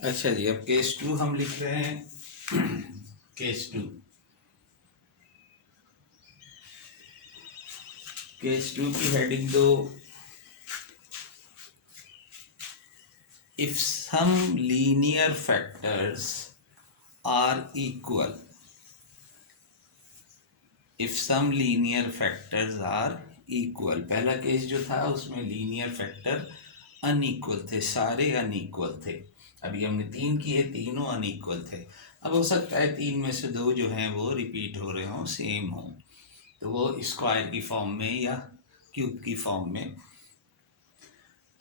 अच्छा जी, अब case to हम लिख रहे हैं। केस टू, केस टू की हेडिंग दो, if some linear factors are equal, if some linear factors are equal. पहला केस जो था उसमें लीनियर फैक्टर अनइक्वल थे, सारे अनइक्वल थे। अभी हमने तीन किए, तीनों अनइक्वल थे। अब हो सकता है तीन में से दो जो हैं वो रिपीट हो रहे हों, सेम हों, तो वो स्क्वायर की फॉर्म में या क्यूब की फॉर्म में।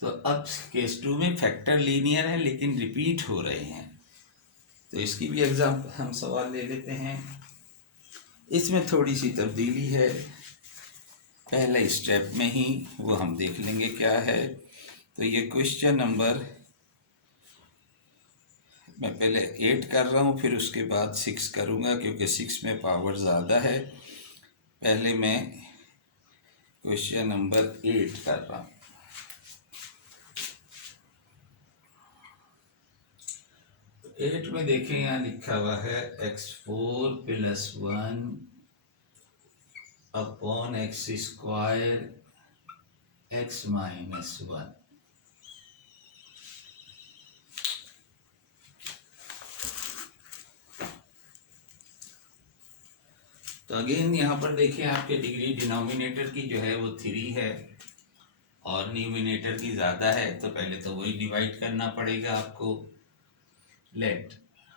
तो अब केस टू में फैक्टर लीनियर है लेकिन रिपीट हो रहे हैं, तो इसकी भी एग्जाम्पल हम सवाल ले लेते हैं। इसमें थोड़ी सी तब्दीली है, पहले स्टेप में ही वो हम देख लेंगे क्या है। तो ये क्वेश्चन नंबर, मैं पहले 8 कर रहा हूँ, फिर उसके बाद 6 करूँगा क्योंकि 6 में पावर ज़्यादा है। पहले मैं क्वेश्चन नंबर 8 कर रहा हूँ। तो 8 में देखें, यहाँ लिखा हुआ है x4 + 1 upon x square x - 1। तो अगेन यहाँ पर देखिए, आपके डिग्री डिनोमिनेटर की जो है वो 3 है और न्यूमिनेटर की ज़्यादा है, तो पहले तो वही डिवाइड करना पड़ेगा आपको। लेट,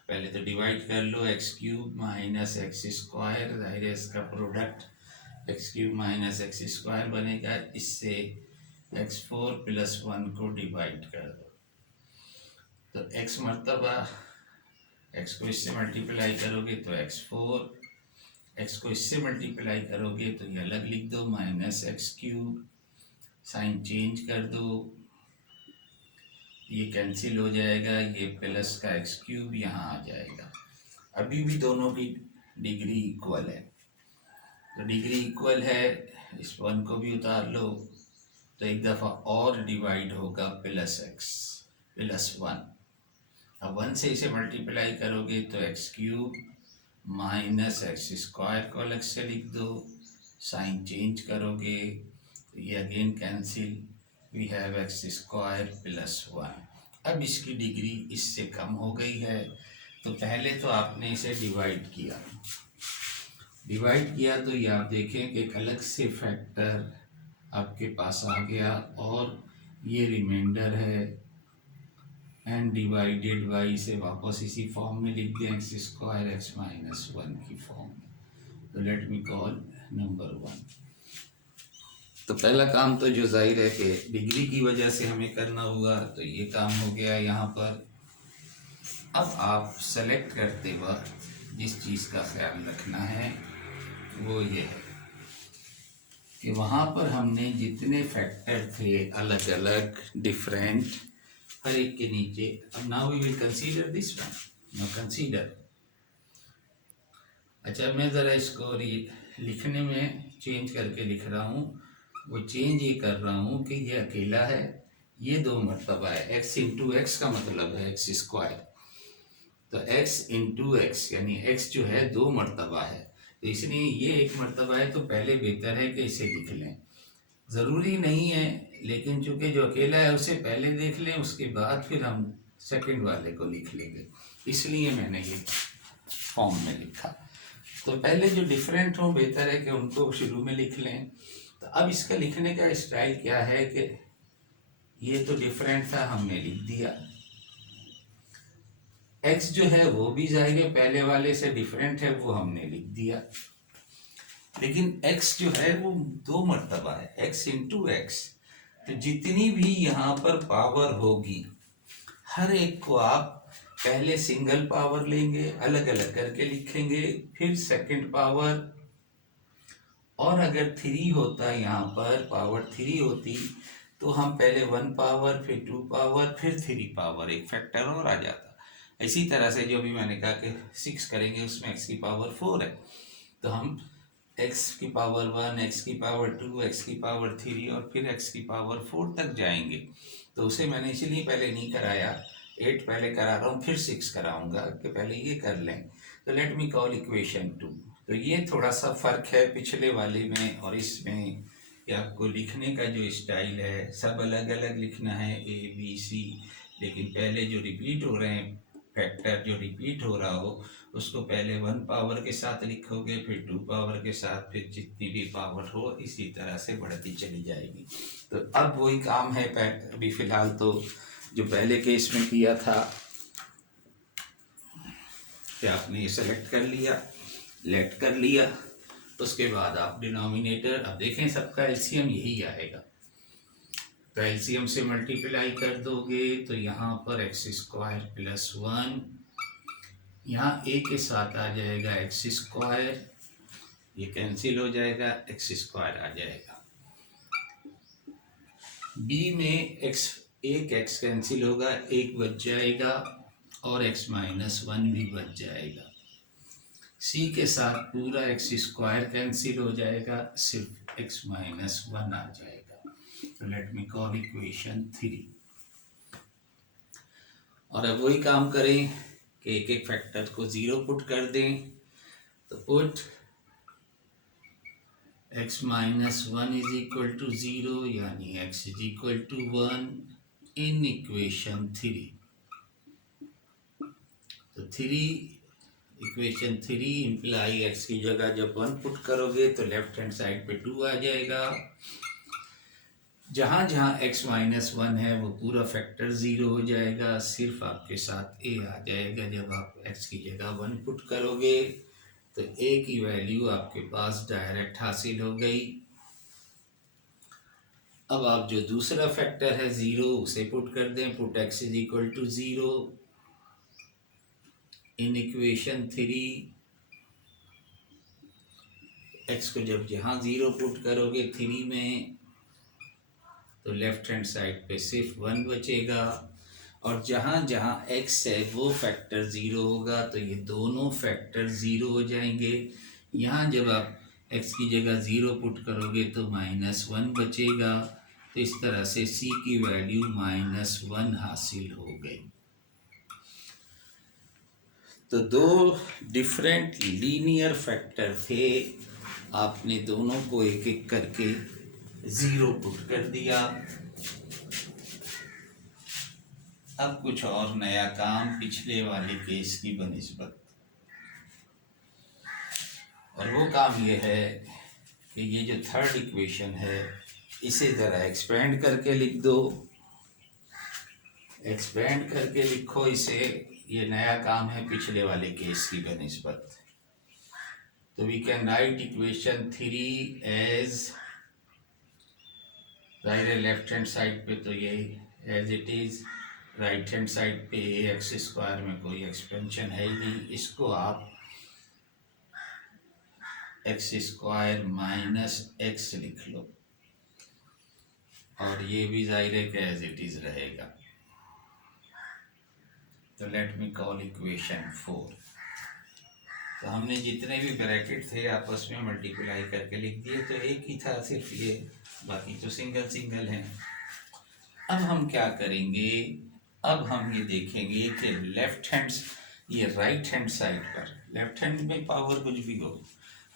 पहले तो डिवाइड कर लो, x³ - x स्क्वायर, जाहिर है इसका प्रोडक्ट x³ - x स्क्वायर बनेगा। इससे x4 + 1 को डिवाइड कर दो, तो x मर्तबा x को इससे मल्टीप्लाई करोगे तो x4, x को इससे मल्टीप्लाई करोगे तो ये अलग लिख दो -x³, साइन चेंज कर दो, ये कैंसिल हो जाएगा, ये प्लस का x³ यहाँ आ जाएगा। अभी भी दोनों की डिग्री इक्वल है, तो डिग्री इक्वल है, इस 1 को भी उतार लो, तो एक दफ़ा और डिवाइड होगा +x +1। अब 1 से इसे मल्टीप्लाई करोगे तो x³ - x स्क्वायर को अलग से लिख दो, साइन चेंज करोगे तो ये again cancel, we have x square +1। अब इसकी डिग्री इससे कम हो गई है, तो पहले तो आपने इसे डिवाइड किया, डिवाइड किया तो ये आप देखें कि एक अलग से फैक्टर आपके पास आ गया और ये रिमाइंडर है, एंड डिवाइडेड बाई से वापस इसी फॉर्म में लिख दें, x स्क्वायर x - 1 की फॉर्म में। तो लेट मी कॉल नंबर 1। तो पहला काम तो जो जाहिर है कि डिग्री की वजह से हमें करना हुआ, तो ये काम हो गया यहाँ पर। अब आप सेलेक्ट करते वक्त जिस चीज़ का ख्याल रखना है वो ये है कि वहाँ पर हमने जितने फैक्टर थे अलग अलग डिफरेंट, हर एक के नीचे, अब now we will consider this one, now consider. अच्छा, मैं ज़रा इसको लिखने में चेंज करके लिख रहा हूँ। वो चेंज ये कर रहा हूँ कि ये अकेला है, ये 2 मरतबा है, x × x का मतलब है x स्क्वायर, तो x × x यानी x जो है 2 मरतबा है, तो इसलिए ये 1 मरतबा है, तो पहले बेहतर है कि इसे लिख लें। ज़रूरी नहीं है, लेकिन चूंकि जो अकेला है उसे पहले देख लें, उसके बाद फिर हम सेकंड वाले को लिख लेंगे, इसलिए मैंने ये फॉर्म में लिखा। तो पहले जो डिफरेंट हो बेहतर है कि उनको शुरू में लिख लें। तो अब इसका लिखने का स्टाइल क्या है कि ये तो डिफरेंट था, हमने लिख दिया। x जो है वो भी जाहिर है पहले वाले से डिफरेंट है, वो हमने लिख दिया। लेकिन x जो है वो 2 मरतबा है, x × x, तो जितनी भी यहाँ पर पावर होगी हर एक को आप पहले सिंगल पावर लेंगे, अलग अलग करके लिखेंगे, फिर सेकंड पावर, और अगर 3 होता यहाँ पर पावर 3 होती तो हम पहले 1 पावर, फिर 2 पावर, फिर 3 पावर, एक फैक्टर और आ जाता। इसी तरह से जो भी मैंने कहा कि 6 करेंगे उसमें x की पावर 4 है, तो हम x की पावर 1, x की पावर 2, x की पावर 3 और फिर x की पावर 4 तक जाएंगे। तो उसे मैंने इसलिए पहले नहीं कराया 8 पहले करा रहा हूँ, फिर 6 कराऊंगा कि पहले ये कर लें। तो लेट मी कॉल इक्वेशन 2। तो ये थोड़ा सा फ़र्क है पिछले वाले में और इसमें कि आपको लिखने का जो स्टाइल है सब अलग अलग लिखना है, ए बी सी, लेकिन पहले जो रिपीट हो रहे हैं फैक्टर जो रिपीट हो रहा हो उसको पहले 1 पावर के साथ लिखोगे, फिर 2 पावर के साथ, फिर जितनी भी पावर हो इसी तरह से बढ़ती चली जाएगी। तो अब वही काम है अभी फ़िलहाल तो जो पहले केस में किया था कि आपने ये सेलेक्ट कर लिया, लेट कर लिया, उसके बाद आप डिनोमिनेटर, अब देखें सबका एलसीएम यही आएगा। तो एलसीएम से मल्टीप्लाई कर दोगे तो यहाँ पर एक्स स्क्वायर प्लस 1, यहाँ ए के साथ आ जाएगा एक्स स्क्वायर, ये कैंसिल हो जाएगा, एक्स स्क्वायर आ जाएगा। बी में एक एक्स कैंसिल होगा, एक बच जाएगा और x माइनस 1 भी बच जाएगा। सी के साथ पूरा एक्स स्क्वायर कैंसिल हो जाएगा, सिर्फ x माइनस 1 आ जाएगा। तो लेट मी कॉल इक्वेशन 3। और अब वही काम करें कि एक एक फैक्टर को 0 पुट कर दें। तो put x minus 1 is equal to 0, यानी x is equal to 1 in equation 3। तो इक्वेशन 3 इम्प्लाई एक्स की जगह जब 1 पुट करोगे तो लेफ्ट हैंड साइड पे 2 आ जाएगा। जहाँ जहाँ x माइनस 1 है वो पूरा फैक्टर 0 हो जाएगा, सिर्फ आपके साथ a आ जाएगा। जब आप x की जगह 1 पुट करोगे तो a की वैल्यू आपके पास डायरेक्ट हासिल हो गई। अब आप जो दूसरा फैक्टर है 0 उसे पुट कर दें, put x is equal to 0 in equation 3। x को जब जहाँ 0 पुट करोगे 3 में तो लेफ्ट हैंड साइड पे सिर्फ 1 बचेगा, और जहाँ जहाँ x है वो फैक्टर 0 होगा तो ये दोनों फैक्टर 0 हो जाएंगे। यहाँ जब आप x की जगह 0 पुट करोगे तो माइनस 1 बचेगा। तो इस तरह से c की वैल्यू माइनस 1 हासिल हो गई। तो दो डिफरेंट लीनियर फैक्टर थे, आपने दोनों को एक एक करके 0 पुट कर दिया। अब कुछ और नया काम पिछले वाले केस की बनिस्बत, और वो काम ये है कि ये जो थर्ड इक्वेशन है इसे ज़रा एक्सपेंड करके लिख दो। एक्सपेंड करके लिखो इसे, ये नया काम है पिछले वाले केस की बनिस्बत। तो we can write equation 3 as, ज़ाहिर लेफ्ट हैंड साइड पे तो ये as it is, right hand side पे एक्स स्क्वायर में कोई एक्सपेंशन है ही नहीं, इसको आप एक्स स्क्वायर माइनस एक्स लिख लो, और ये भी ज़ाहिर है कि एज इट इज़ रहेगा। तो लेट मी कॉल इक्वेशन 4। तो हमने जितने भी ब्रैकेट थे आपस में मल्टीप्लाई करके लिख दिए, तो एक ही था सिर्फ ये, बाकी तो सिंगल सिंगल हैं। अब हम क्या करेंगे, अब हम ये देखेंगे कि लेफ्ट हैंड, ये राइट हैंड साइड पर, लेफ्ट हैंड में पावर कुछ भी हो,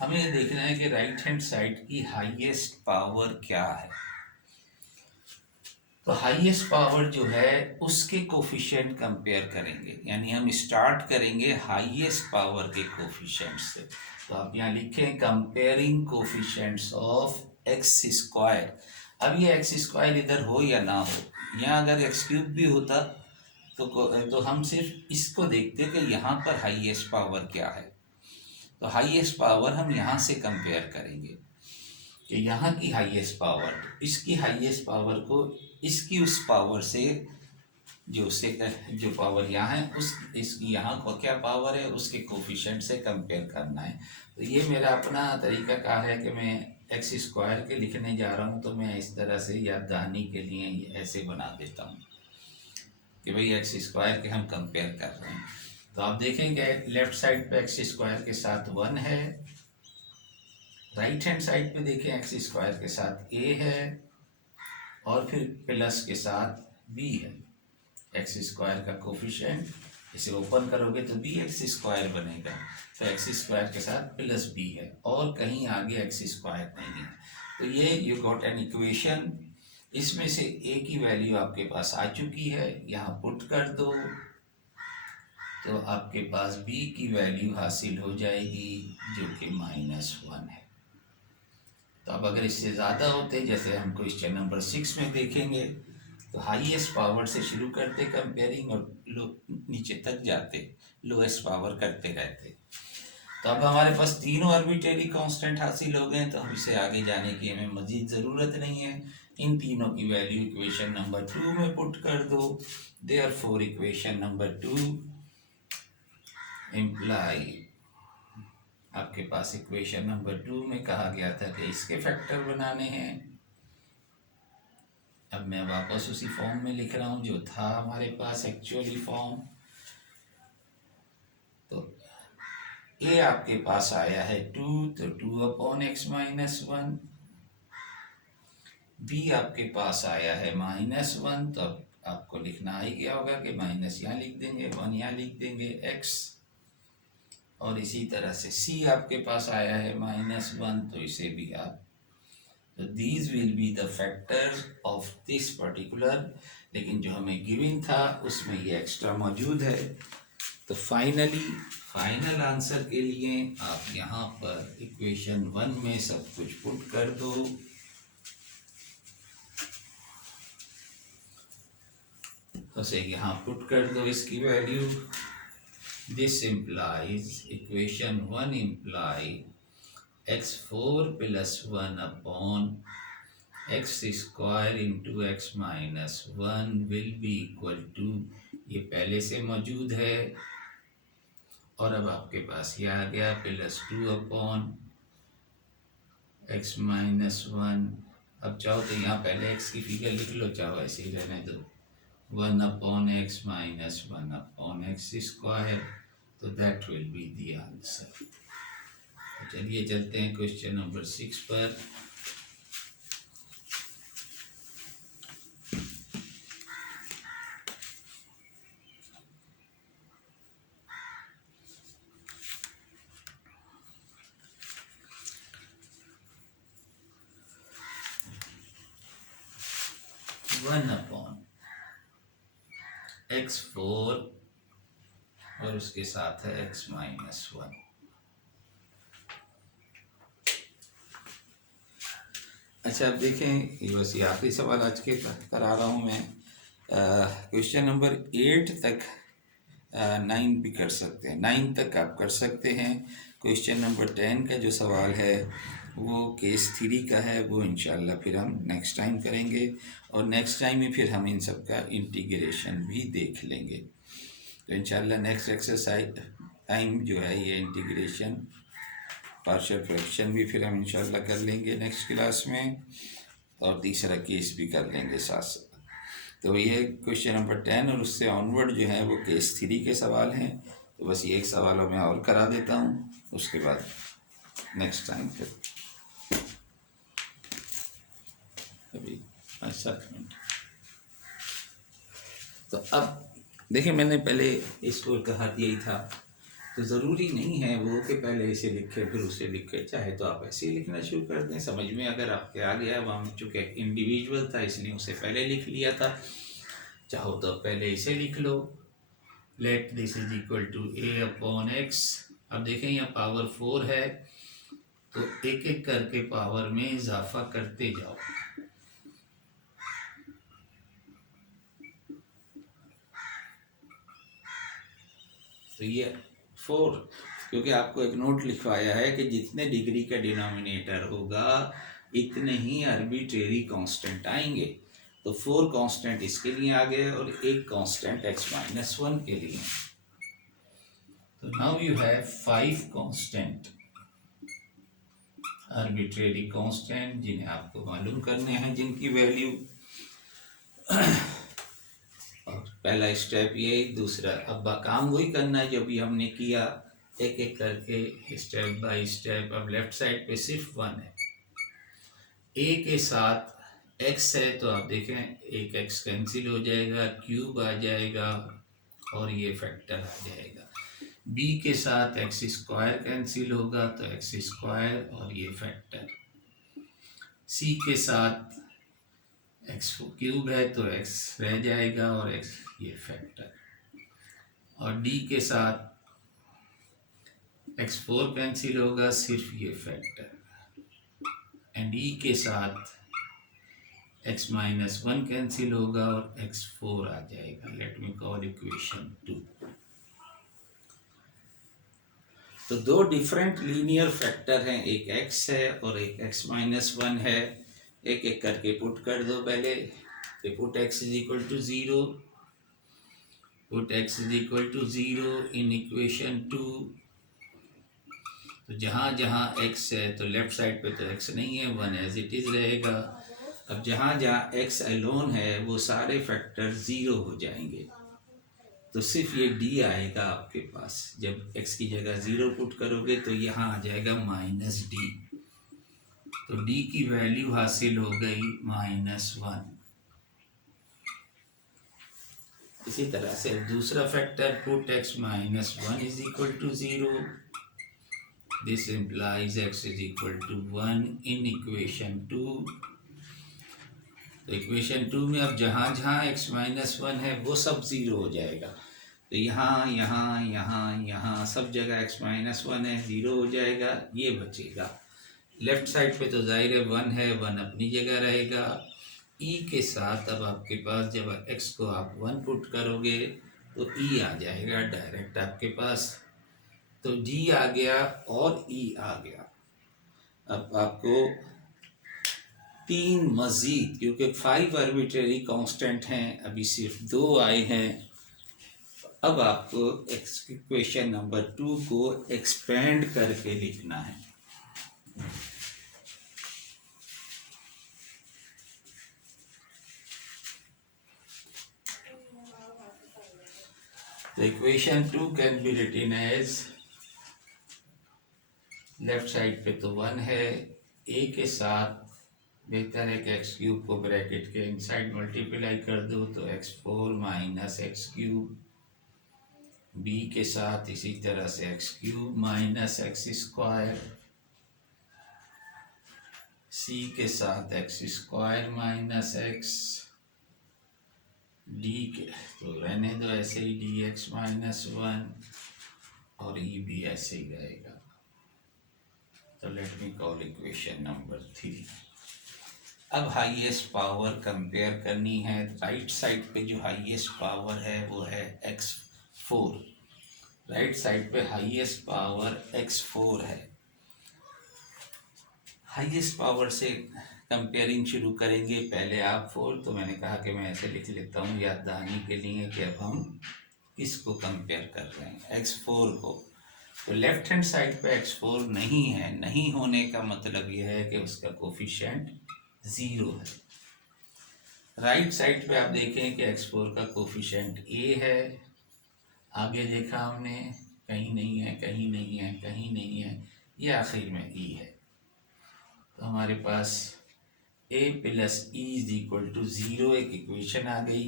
हमें ये देखना है कि राइट हैंड साइड की हाईएस्ट पावर क्या है। तो हाईएस्ट पावर जो है उसके कोफिशिएंट कंपेयर करेंगे, यानी हम स्टार्ट करेंगे हाईएस्ट पावर के कोफिशिएंट से। तो आप यहाँ लिखें comparing coefficients of x square. अब ये एक्स स्क्वायर इधर हो या ना हो, यहाँ अगर एक्स क्यूब भी होता तो हम सिर्फ इसको देखते कि यहाँ पर हाईएस्ट पावर क्या है। तो हाईएस्ट पावर हम यहाँ से कंपेयर करेंगे कि यहाँ की हाईएस्ट पावर, इसकी हाईएस्ट पावर को इसकी उस पावर से, जो पावर यहाँ है उस इसकी यहाँ को क्या पावर है उसके कोफिशिएंट से कंपेयर करना है। तो ये मेरा अपना तरीक़ाकार है कि मैं एक्स स्क्वायर के लिखने जा रहा हूँ तो मैं इस तरह से याद दहानी के लिए ऐसे बना देता हूँ कि भाई एक्स स्क्वायर के हम कंपेयर कर रहे हैं। तो आप देखेंगे लेफ्ट साइड पे एक्स स्क्वायर के साथ 1 है, राइट हैंड साइड पे देखें एक्स स्क्वायर के साथ a है और फिर प्लस के साथ b है। एक्स स्क्वायर का कोफिशिएंट, इसे ओपन करोगे तो बी एक्स स्क्वायर बनेगा, तो एक्स स्क्वायर के साथ प्लस बी है और कहीं आगे एक्स स्क्वायर नहीं है। तो ये यू गॉट एन इक्वेशन। इसमें से ए की वैल्यू आपके पास आ चुकी है, यहाँ पुट कर दो तो आपके पास बी की वैल्यू हासिल हो जाएगी जो कि -1 है। तो अब अगर इससे ज़्यादा होते, जैसे हम क्वेश्चन नंबर 6 में देखेंगे, तो हाईएस्ट पावर से शुरू करते कंपेयरिंग और नीचे तक जाते, लोएस्ट पावर करते रहते। तो अब हमारे पास तीनों आर्बिट्रेरी कांस्टेंट हासिल हो गए, तो हम इसे आगे जाने की हमें मजीद ज़रूरत नहीं है। इन तीनों की वैल्यू इक्वेशन नंबर 2 में पुट कर दो। देयरफॉर इक्वेशन नंबर 2 इम्प्लाई, आपके पास इक्वेशन नंबर 2 में कहा गया था कि इसके फैक्टर बनाने हैं। अब मैं वापस उसी फॉर्म में लिख रहा हूँ जो था हमारे पास एक्चुअली फॉर्म। तो ए आपके पास आया है 2, तो 2/x-1। बी आपके पास आया है -1, तो अब आपको लिखना ही गया होगा कि माइनस यहाँ लिख देंगे, 1 यहाँ लिख देंगे x। और इसी तरह से सी आपके पास आया है -1, तो इसे भी आप, तो these will be the factors of this particular, लेकिन जो हमें गिवन था उसमें ये एक्स्ट्रा मौजूद है। तो फाइनल आंसर के लिए आप यहाँ पर इक्वेशन 1 में सब कुछ पुट कर दो। तो से यहाँ पुट कर दो इसकी value. This implies, equation 1 imply x4 + 1 x square into x -1 will be equal to, ये पहले से मौजूद है और अब आपके पास ये आ गया +2 x -1। अब चाहो तो यहाँ पहले x की फिगर लिख लो, चाहो ऐसे ही रहने दो, 1/x -1/x स्क्वायर, तो that will be the answer. चलिए चलते हैं क्वेश्चन नंबर 6 पर। x4 और उसके साथ है x -1। अच्छा, अब देखें, ये बस ये आखिरी सवाल आज के करा रहा हूँ मैं। क्वेश्चन नंबर 8 तक 9 भी कर सकते हैं, 9 तक आप कर सकते हैं। क्वेश्चन नंबर 10 का जो सवाल है वो केस 3 का है, वो इंशाल्लाह फिर हम नेक्स्ट टाइम करेंगे और नेक्स्ट टाइम में फिर हम इन सब का इंटीग्रेशन भी देख लेंगे। तो इंशाल्लाह नेक्स्ट एक्सरसाइज टाइम जो है ये इंटीग्रेशन पार्शियल फ्रैक्शन भी फिर हम इंशाल्लाह कर लेंगे नेक्स्ट क्लास में, और तीसरा केस भी कर लेंगे साथ साथ। तो ये क्वेश्चन नंबर 10 और उससे ऑनवर्ड जो है वो केस 3 के सवाल हैं। तो बस ये एक सवालों में और करा देता हूँ, उसके बाद नेक्स्ट टाइम फिर अभी 5-7 मिनट। तो अब देखिए, मैंने पहले इसको कहा यही था, तो ज़रूरी नहीं है वो कि पहले इसे लिखे फिर उसे लिखे, चाहे तो आप ऐसे ही लिखना शुरू कर दें। समझ में अगर आपके आ गया, वहाँ चूँकि इंडिविजुअल था इसलिए उसे पहले लिख लिया था, चाहो तो पहले इसे लिख लो, let this is equal to a/x। अब देखें यहाँ पावर 4 है, तो एक एक करके पावर में इजाफा करते जाओ। तो ये 4, क्योंकि आपको एक नोट लिखवाया है कि जितने डिग्री का डिनोमिनेटर होगा इतने ही आर्बिट्रेरी कांस्टेंट आएंगे। तो 4 कांस्टेंट इसके लिए आ गए और एक कांस्टेंट x -1 के लिए। तो now you have 5 constant, arbitrary constant, जिन्हें आपको मालूम करने हैं, जिनकी वैल्यू और पहला स्टेप ये, दूसरा अब काम वही करना है जो भी हमने किया, एक एक करके स्टेप बाय स्टेप। अब लेफ्ट साइड पे सिर्फ 1 है, ए के साथ एक्स है तो आप देखें एक एक्स कैंसिल हो जाएगा, क्यूब आ जाएगा और ये फैक्टर आ जाएगा। बी के साथ एक्स स्क्वायर कैंसिल होगा तो एक्स स्क्वायर और ये फैक्टर। सी के साथ एक्स क्यूब है तो एक्स रह जाएगा और एक्स ये फैक्टर। और डी के साथ x4 कैंसिल होगा, सिर्फ ये फैक्टर। एंड ई के साथ x-1 कैंसिल होगा और x4 आ जाएगा। Let me call equation 2। तो दो डिफरेंट लीनियर फैक्टर हैं, एक x है और एक x-1 है। एक एक करके पुट कर दो पहले। Put x is equal to 0, put x is equal to 0 in equation 2। तो जहाँ जहाँ x है तो लेफ्ट साइड पे तो x नहीं है, 1 एज इट इज रहेगा। अब जहाँ जहाँ x अलोन है वो सारे फैक्टर 0 हो जाएंगे, तो सिर्फ ये d आएगा आपके पास। जब x की जगह 0 पुट करोगे तो यहाँ आ जाएगा -d। तो d की वैल्यू हासिल हो गई -1। इसी तरह से दूसरा factor put x-1 is equal to 0। This implies x is equal to 1 in equation 2। तो इक्वेशन 2 में अब जहाँ जहाँ x-1 है वो सब 0 हो जाएगा। तो यहाँ यहाँ यहाँ यहाँ सब जगह x-1 है, 0 हो जाएगा, ये बचेगा। लेफ्ट साइड पे तो जाहिर है 1 है, 1 अपनी जगह रहेगा। e के साथ अब आपके पास जब x को आप 1 पुट करोगे तो e आ जाएगा डायरेक्ट आपके पास। तो g आ गया और e आ गया। अब आपको 3 मजीद, क्योंकि 5 आर्बिट्रेरी कांस्टेंट हैं, अभी सिर्फ 2 आए हैं। अब आपको इक्वेशन नंबर 2 को एक्सपेंड करके लिखना है। तो equation 2 can be written as, left side पे तो 1 है, a के साथ बेहतर है कि एक्स क्यूब को ब्रैकेट के इनसाइड मल्टीप्लाई कर दो तो x4 minus x cube. B के साथ इसी तरह से x cube minus x square. C के साथ x square minus x. D के तो रहने दो ऐसे ही, डी एक्स -1 और ई भी ऐसे ही रहेगा। तो let me call equation number 3। अब हाईएस्ट पावर कंपेयर करनी है। राइट साइड पे जो हाईएस्ट पावर है वो है x4। राइट साइड पे हाईएस्ट पावर x4 है। हाईएस्ट पावर से कंपेयरिंग शुरू करेंगे। पहले आप 4, तो मैंने कहा कि मैं ऐसे लिख लेता हूँ याद दहानी के लिए कि अब हम किसको कंपेयर कर रहे हैं, x4 को। तो लेफ्ट हैंड साइड पे x4 नहीं है, नहीं होने का मतलब यह है कि उसका कोफिशिएंट 0 है। राइट साइड पे आप देखें कि x4 का कोफिशिएंट a है। आगे देखा हमने, कहीं नहीं है, कहीं नहीं है, कहीं नहीं है, ये आखिर में e है। तो हमारे पास a plus e is equal to 0 एक इक्वेशन आ गई।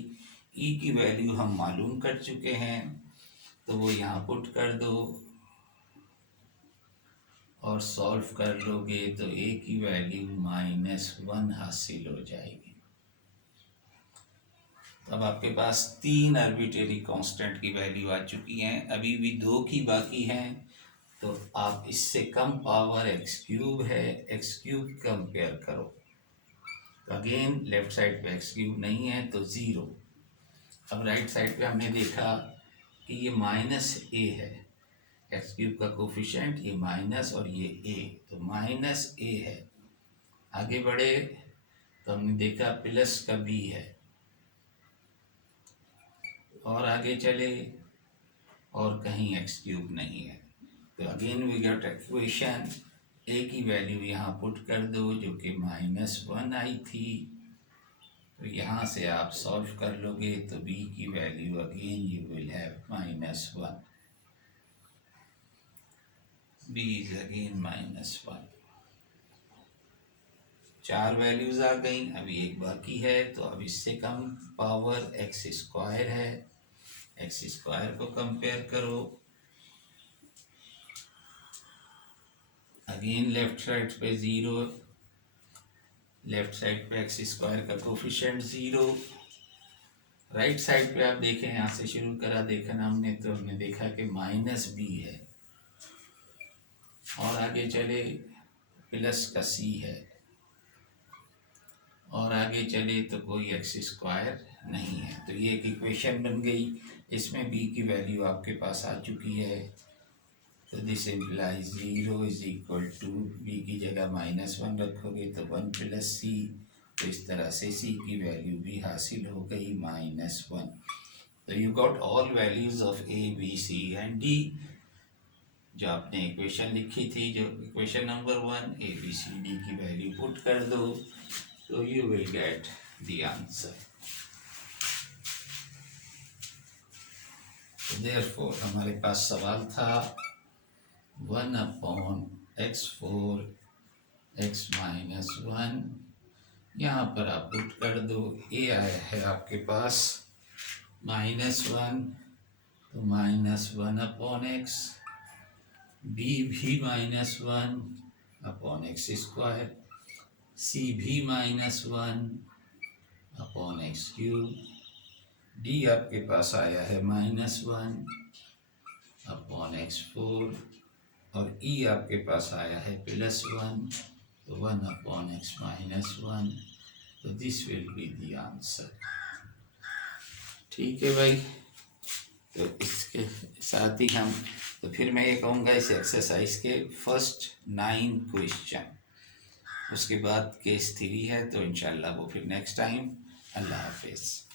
e की वैल्यू हम मालूम कर चुके हैं, तो वो यहाँ पुट कर दो और सॉल्व कर लोगे तो a की वैल्यू -1 हासिल हो जाएगी। अब आपके पास 3 आर्बिट्रेरी कांस्टेंट की वैल्यू आ चुकी हैं, अभी भी 2 की बाकी हैं। तो आप इससे कम पावर x³ है, x³ कंपेयर करो। तो अगेन लेफ्ट साइड पे x³ नहीं है तो 0। अब राइट साइड पे हमने देखा कि ये -a है, x³ का कोफिशिएंट ये माइनस और ये a, तो -a है। आगे बढ़े तो हमने देखा प्लस का b है, और आगे चले और कहीं x³ नहीं है। तो again we get equation, a की वैल्यू यहाँ पुट कर दो जो कि -1 आई थी। तो यहाँ से आप सॉल्व कर लोगे तो b की value again you will have -1। b is again -1। 4 values आ गई, अभी एक बाकी है। तो अब इससे कम पावर एक्स स्क्वायर है, एक्स स्क्वायर को कंपेयर करो। अगेन लेफ्ट साइड पे 0, लेफ्ट साइड पे एक्स स्क्वायर का कोफिशिएंट 0। राइट साइड पे आप देखें, यहाँ से शुरू करा देखा हमने, तो हमने देखा कि -b है, और आगे चले प्लस का c है, और आगे चले तो कोई एक्स स्क्वायर नहीं है। तो ये एक इक्वेशन बन गई, इसमें b की वैल्यू आपके पास आ चुकी है। तो this implies 0 is equal to, b की जगह -1 रखोगे तो 1 + c। तो इस तरह से c की वैल्यू भी हासिल हो गई -1। तो you got all values of a, b, c and d। जो आपने इक्वेशन लिखी थी, जो equation number 1, a, b, c, d की वैल्यू पुट कर दो, तो you will get the answer. तो देयरफॉर हमारे पास सवाल था 1/x4 x - 1। यहाँ पर आप पुट कर दो, a आया है आपके पास -1, तो -1/x, b भी -1/x², c भी -1/x³, d आपके पास आया है -1/x4, और e आपके पास आया है +1, तो 1/x - 1। तो this will be the answer. ठीक है भाई, तो इसके साथ ही हम, तो फिर मैं ये कहूँगा इस एक्सरसाइज के फर्स्ट 9 क्वेश्चन, उसके बाद केस 3 है, तो इंशाल्लाह वो फिर नेक्स्ट टाइम। अल्लाह हाफिज़।